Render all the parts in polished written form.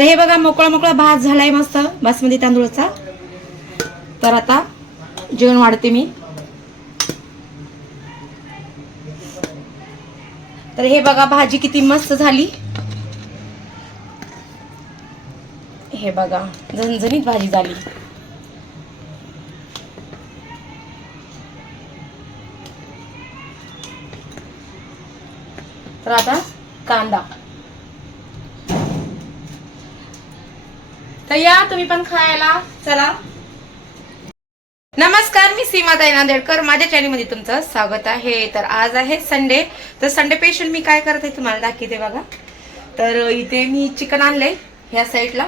तर हे बघा मोकळा मोकळा भात झालाय मस्त बासमती तांदूळाचा. तर आता जेवण वाढते मी. तर हे बघा भाजी किती मस्त झाली. हे बघा झणझणीत भाजी झाली. तर आता कांदा. तर या तुम्ही पण खायला चला. नमस्कार, मी सीमाताई नांदेडकर. माझ्या चॅनलमध्ये तुमचं स्वागत आहे. तर आज आहे संडे. तर संडे स्पेशल मी काय करते तुम्हाला दाखवते बघा. तर इथे मी चिकन आणलंय ह्या साईडला.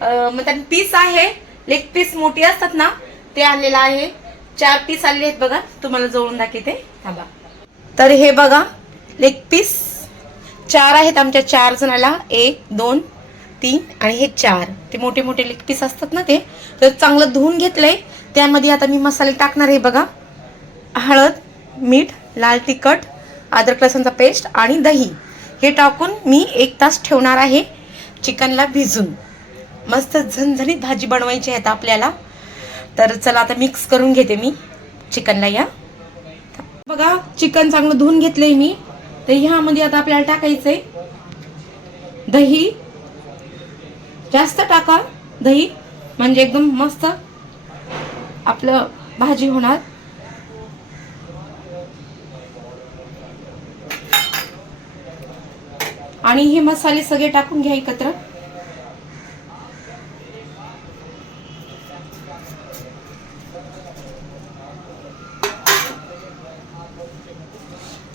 मग त्यात पीस आहे, लेग पीस मोठी असतात ना ते आणलेलं आहे. 4 पीस आले आहेत बघा, तुम्हाला जवळून दाखवते थांबा. तर हे बघा लेग पीस 4 आहेत आमच्या 4 जणाला. 1 2 3 आणि हे 4 ते मोठे मोठे लेग पीस असतात ना ते. तर चांगलं धुवून घेतलंय. त्यामध्ये आता मी मसाले टाकणार आहे बघा. हळद, मीठ, लाल तिखट, अद्रक लसूणचा पेस्ट आणि दही हे टाकून मी 1 तास ठेवणार आहे चिकनला भिजून. मस्त झणझणीत भाजी बनवायची आहे आपल्याला. तर चला आता मिक्स करून घेते मी चिकनला. या बघा चिकन चांगलं धुवून घेतलंय मी. तर ह्यामध्ये आता आपल्याला टाकायचंय दही. जास्त टाका दही, म्हणजे एकदम मस्त आपलं भाजी होणार. आणि हे मसाले सगळे टाकून घ्या एकत्र.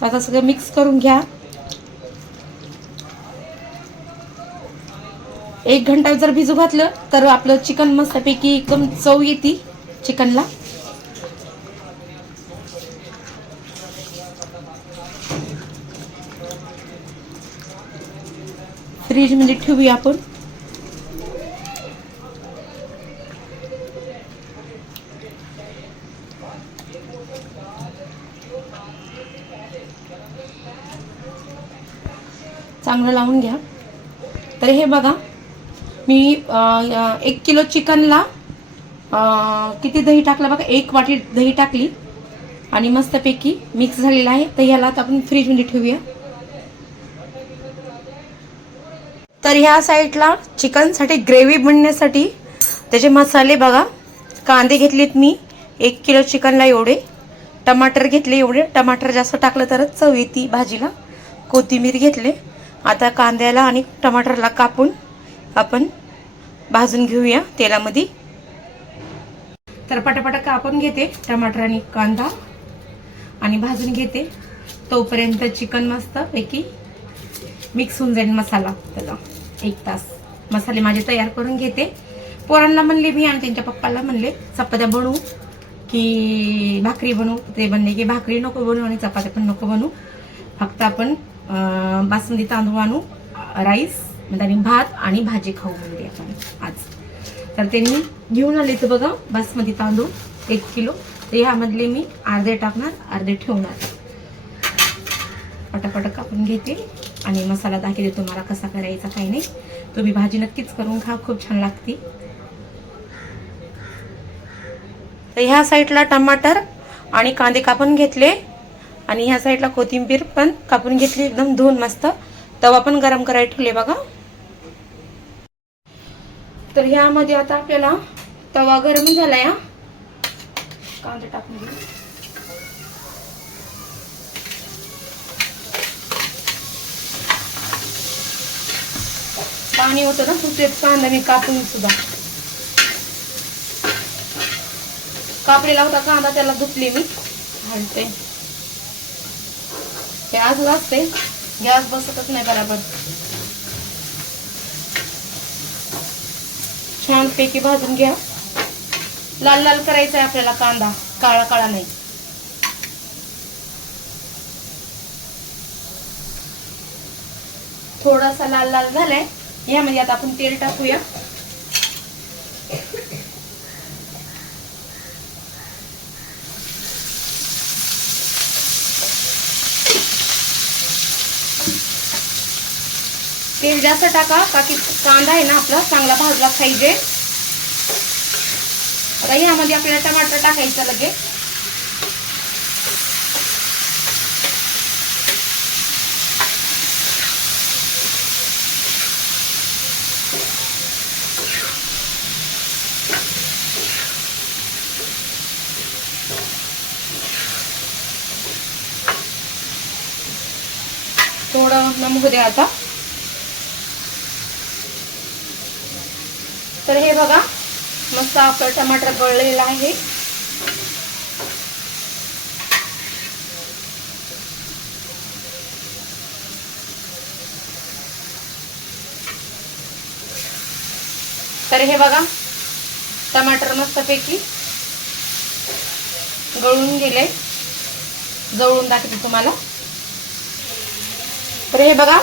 आता सगळं मिक्स करून घ्या. 1 घंटा जर भिजू घातलं तर आपलं चिकन मस्तपैकी एकदम चव येते चिकनला. फ्रीज मध्ये ठेवूया आपण. चांगलं लावून घ्या. तर हे बघा मी 1 किलो चिकनला किती दही टाकलं बघा. 1 वाटी दही टाकली आणि मस्तपैकी मिक्स झालेला आहे. तर ह्याला आपण फ्रीजमध्ये ठेवूया. तर ह्या साईडला चिकनसाठी ग्रेव्ही बनण्यासाठी त्याचे मसाले बघा. कांदे घेतलेत मी 1 किलो चिकनला एवढे. टमाटर घेतले एवढे. टमाटर जास्त टाकलं तरच चव येते भाजीला. कोथिंबीर घेतले. आता कांद्याला आणि टमाटरला कापून आपण भाजून घेऊया तेलामध्ये. तर पटापट कापून घेते टमाटर आणि कांदा आणि भाजून घेते. तोपर्यंत चिकन मस्त पैकी मिक्स होऊन जाईल मसाला. त्याला 1 तास मसाले माझे तयार करून घेते. पोरांना म्हणले मी आणि त्यांच्या पप्पाला म्हणले चपात्या बनवू की भाकरी बनवू. ते म्हणले की भाकरी नको बनवू आणि चपात्या पण नको बनवू. फक्त आपण बासमती तांदूळ आणू, राईस आणि भात आणि भाजी खाऊ म्हणजे आपण आज. तर त्यांनी घेऊन आले तर बघा बासमती तांदूळ 1 किलो. तर ह्यामधले मी अर्धे टाकणार, अर्धे ठेवणार. पटापट कापून घेते आणि मसाला दाखवते तुम्हाला कसा करायचा काही नाही. तुम्ही भाजी नक्कीच करून खा, खूप छान लागते. तर ह्या साईडला टमाटर आणि कांदे कापून घेतले आणि ह्या साईडला कोथिंबीर पण कापून घेतली एकदम धुवून मस्त. तवा पण गरम करायला ठेवले बघा. तर ह्यामध्ये आता आपल्याला तवा गरम झालाय. कांदे टाकून घेऊ. पाणी होतं ना सुटेत कांदा मी कापून सुद्धा कापलेला होता कांदा, त्याला धुतले मी. घालते हे असंच असते, गॅस बसतच नाही बरोबर. छान पैकी भाजून घ्या. लाल लाल करायचा आहे आपल्याला कांदा, काळा काळा नाही. थोडासा लाल लाल झालाय. यामध्ये आता आपण तेल टाकूया. तेल जास्त टाका बाकी कांदा आहे ना आपला चांगला भाजला पाहिजे. आता यामध्ये आपल्याला टमाटर टाकायचं लगेच. थोडं नमू द्या आता. तर हे बघा मस्त आपलं टमाटर गळलेलं आहे. तर हे बघा टमाटर मस्तपैकी गळून गेले. जळून दाखवते तुम्हाला. तर हे बघा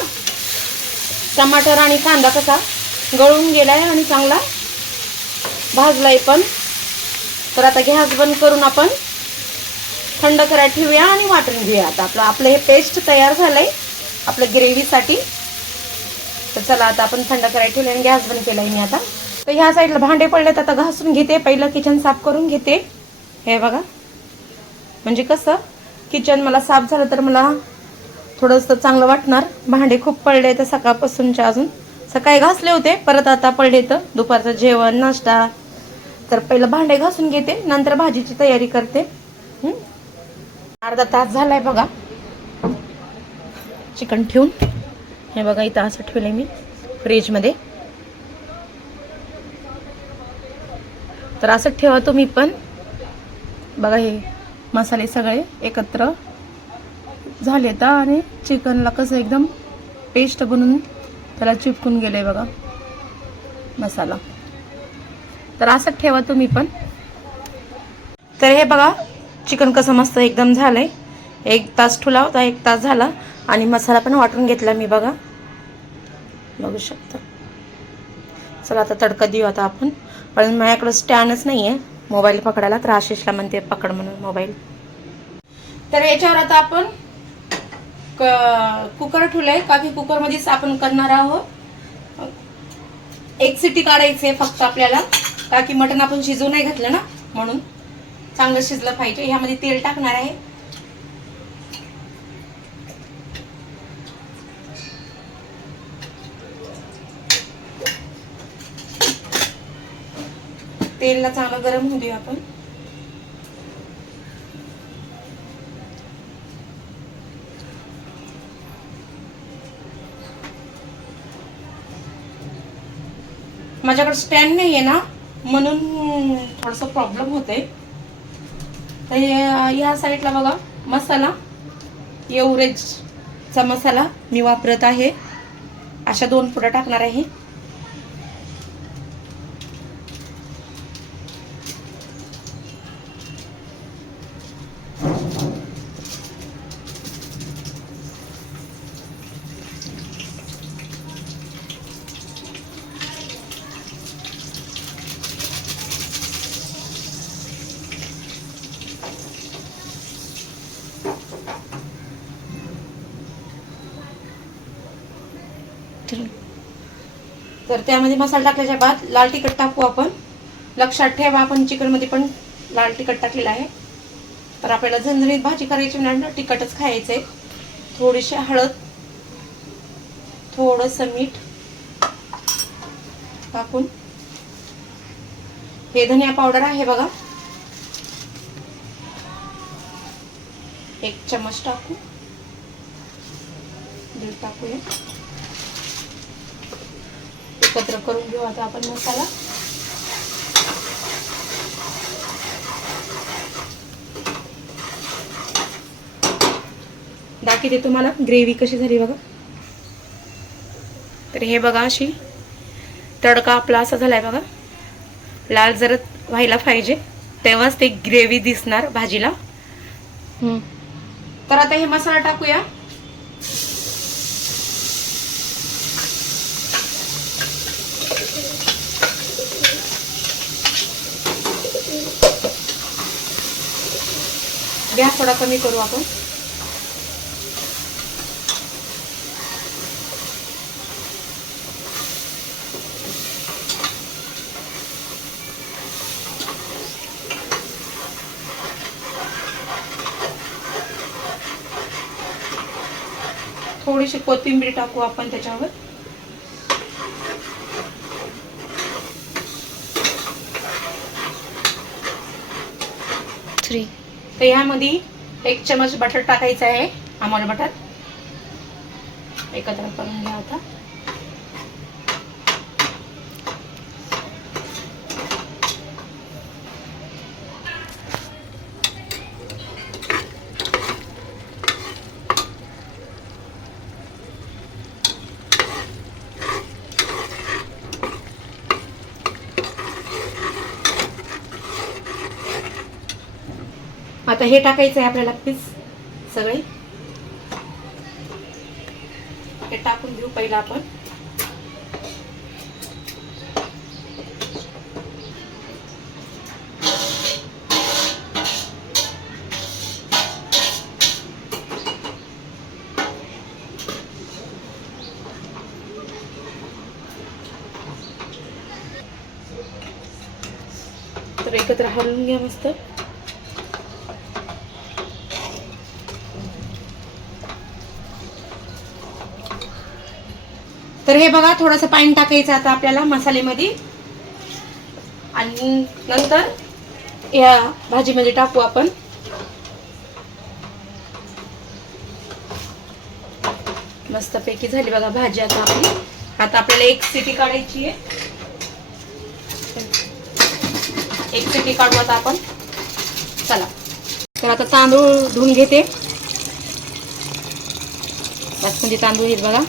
टमाटर आणि कांदा कसा गळून गेलाय आणि चांगला भाजलाय पण. तर आता गॅस बंद करून आपण थंड करायला ठेवूया आणि वाटून घेऊया. आता आपलं हे पेस्ट तयार झालंय आपलं ग्रेव्हीसाठी. तर चला आता आपण थंड करायला ठेवले आणि गॅस बंद केलाय मी आता. तर ह्या साईडला भांडे पडलेत आता घासून घेते. पहिलं किचन साफ करून घेते. हे बघा म्हणजे कसं किचन मला साफ झालं तर मला थोडंसं चांगलं वाटणार. भांडे खूप पडले तर सकाळपासूनच्या अजून सकाळी घासले होते परत आता पडले. तर दुपारचं जेवण नाश्ता. तर पहिलं भांडे घासून घेते नंतर भाजीची तयारी करते. अर्धा तास झालाय बघा चिकन ठेवून. हे बघा इथं असं ठेवलंय मी फ्रीजमध्ये. तर असं ठेवा तुम्ही पण. बघा हे मसाले सगळे एकत्र झाले तर आणि चिकनला कसं एकदम पेस्ट बनवून त्याला चिपकून गेले बघा मसाला. तर असं ठेवा तुम्ही पण. तर हे बघा चिकन कसं मस्त एकदम झालंय. 1 तास ठेवला होता 1 तास झाला आणि मसाला पण वाटून घेतला मी बघा बघू शकता. चला आता तडका देऊ आता आपण. पण माझ्याकडं स्टँडच नाही आहे मोबाईल पकडायला. तर आशिषला म्हणते पकड म्हणून मोबाईल. तर याच्यावर आता आपण कुकर ठेवलंय का की कुकरमध्येच आपण करणार आहोत. 1 शिट्टी काढायची फक्त आपल्याला का की मटण आपण शिजवू नाही घातलं ना म्हणून चांगलं शिजलं पाहिजे. ह्यामध्ये तेल टाकणार आहे. तेलला चांगलं गरम होऊ देऊ आपण. माझ्याकडे स्टँड नाही आहे ना म्हणून थोडंसं प्रॉब्लेम होतंय. तर या साईडला बघा मसाला एव्हरेजचा मसाला मी वापरत आहे. अशा 2 पुड्या टाकणार आहे. तर त्यामध्ये मसाला टाकल्याच्या बाद लाल तिखट टाकू आपण. लक्षात ठेवा आपण चिकन मध्ये पण लाल तिखट टाकलेलं आहे. तर आपल्याला झणझणीत भाजी करायची म्हणजे तिखटच खायचंय. थोडीशी हळद थोडंसं मीठ टाकून हे धनिया पावडर आहे बघा 1 चम्मच टाकू. टाकूया एकत्र करून घेऊ आता आपण मसाला. दाखवते तुम्हाला ग्रेव्ही कशी झाली बघा. तर हे बघा अशी तडका आपला असा झालाय बघा. लाल जरा व्हायला पाहिजे तेव्हाच ते ग्रेव्ही दिसणार भाजीला. तर आता हे मसाला टाकूया. गॅस थोडा कमी करू आपण. थोडीशी कोथिंबीर टाकू आपण त्याच्यावर. तर ह्यामध्ये 1 चमच बटर टाकायचं आहे, अमूल बटर. एकत्र करून घ्या आता. आता हे टाकायचं आहे आपल्याला पीस सगळे. हे टाकून घेऊ पहिला आपण. तर एकत्र हलवून घ्या मस्त. तर हे बघा थोडंसं पाणी टाकायचं आता आपल्याला मसाल्यामध्ये आणि नंतर या भाजीमध्ये टाकू आपण. मस्तपैकी झाली बघा भाजी आता आपली. आता आपल्याला 1 शिटी काढायची आहे. 1 शिटी काढू आता आपण. चला तर आता तांदूळ धुवून घेते. बासमती तांदूळ आहेत बघा.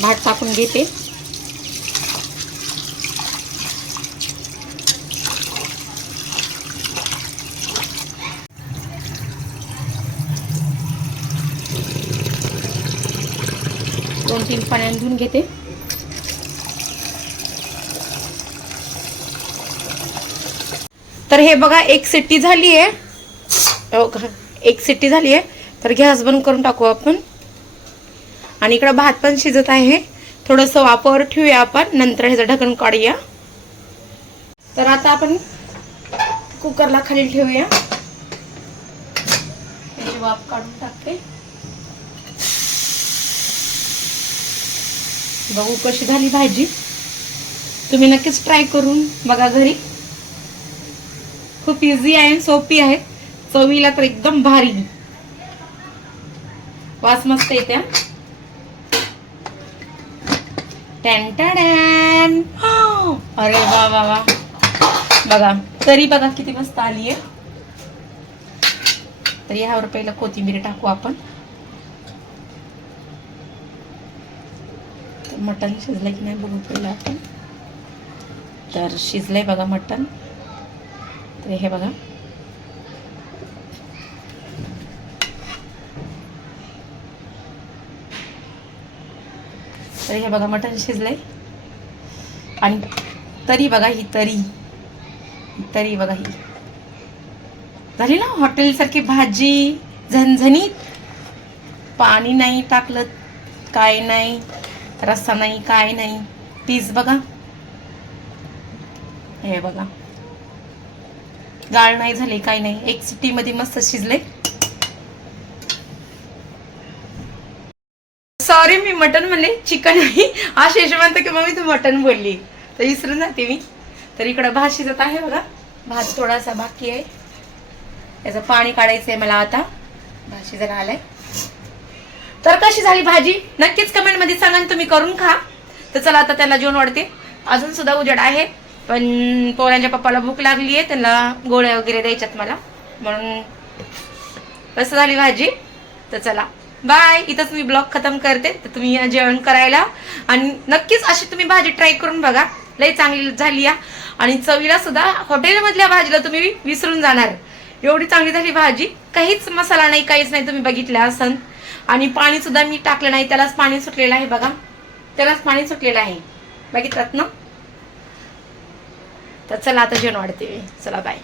भात टाकून घेते. दोन 3 पाण्याने धुवून घेते. तर हे बघा 1 शिट्टी झाली आहे. 1 शिट्टी झाली आहे. तर गॅस बंद करून टाकू आपण. आणि इकडे भात पण शिजत आहे. थोडंसं वाफावर ठेवूया आपण, नंतर ह्याचं ढक्कन काढूया. तर आता आपण कुकरला खाली ठेवूया. त्याची वाफ काढून टाकते. बघू कशी झाली भाजी. तुम्ही नक्कीच ट्राय करून बघा घरी. खूप इझी आहे, सोपी आहे. चवीला तर एकदम भारी. वास मस्त येते. टॅन. अरे वा वा वा. बघा तरी बघा किती मस्त आली आहे. तर यावर पहिलं कोथिंबीर टाकू आपण. मटण शिजलंय की नाही बघू पहिलं आपण. तर शिजलंय बघा मटण. तर हे बघा तर हे बघा मटण शिजलंय. आणि तरी बघा ही तरी बघा ही झाली ना हॉटेल सारखी भाजी. झणझणीत. पाणी नाही टाकलं, काय नाही, रस्सा नाही, काय नाही. पीस बघा. हे बघा गाळ नाही झाले, काय नाही. 1 शिट्टी मध्ये मस्त शिजले. सॉरी मी मटन म्हणले, चिकन आहे. आशेष म्हणतो की मम्मी तू मटन बोलली, तर विसरून जाते मी. तर इकडं भात शिजत आहे बघा. भात थोडासा बाकी आहे. याचं पाणी काढायचं आहे मला आता. भात शिजायला आलाय. तर कशी झाली भाजी नक्कीच कमेंट मध्ये सांगा. तुम्ही करून खा. तर चला आता त्याला जेवण वाढते. अजून सुद्धा उजेड आहे, पण पोरांच्या पप्पाला भूक लागली आहे. त्यांना गोळ्या वगैरे द्यायच्यात मला, म्हणून कसं झाली भाजी. तर चला बाय. इथंच मी ब्लॉग खतम करते. तर तुम्ही या जेवण करायला आणि नक्कीच अशी तुम्ही भाजी ट्राय करून बघा. लई चांगली झाली या. आणि चवीला सुद्धा हॉटेलमधल्या भाजीला तुम्ही विसरून जाणार. एवढी चांगली झाली भाजी. काहीच मसाला नाही, काहीच नाही. तुम्ही बघितलं असन. आणि पाणी सुद्धा मी टाकलं नाही, त्यालाच पाणी सुटलेलं आहे बघा. त्यालाच पाणी सुटलेलं आहे, बघितलं ना. तर चला आता जेवण वाढते. चला बाय.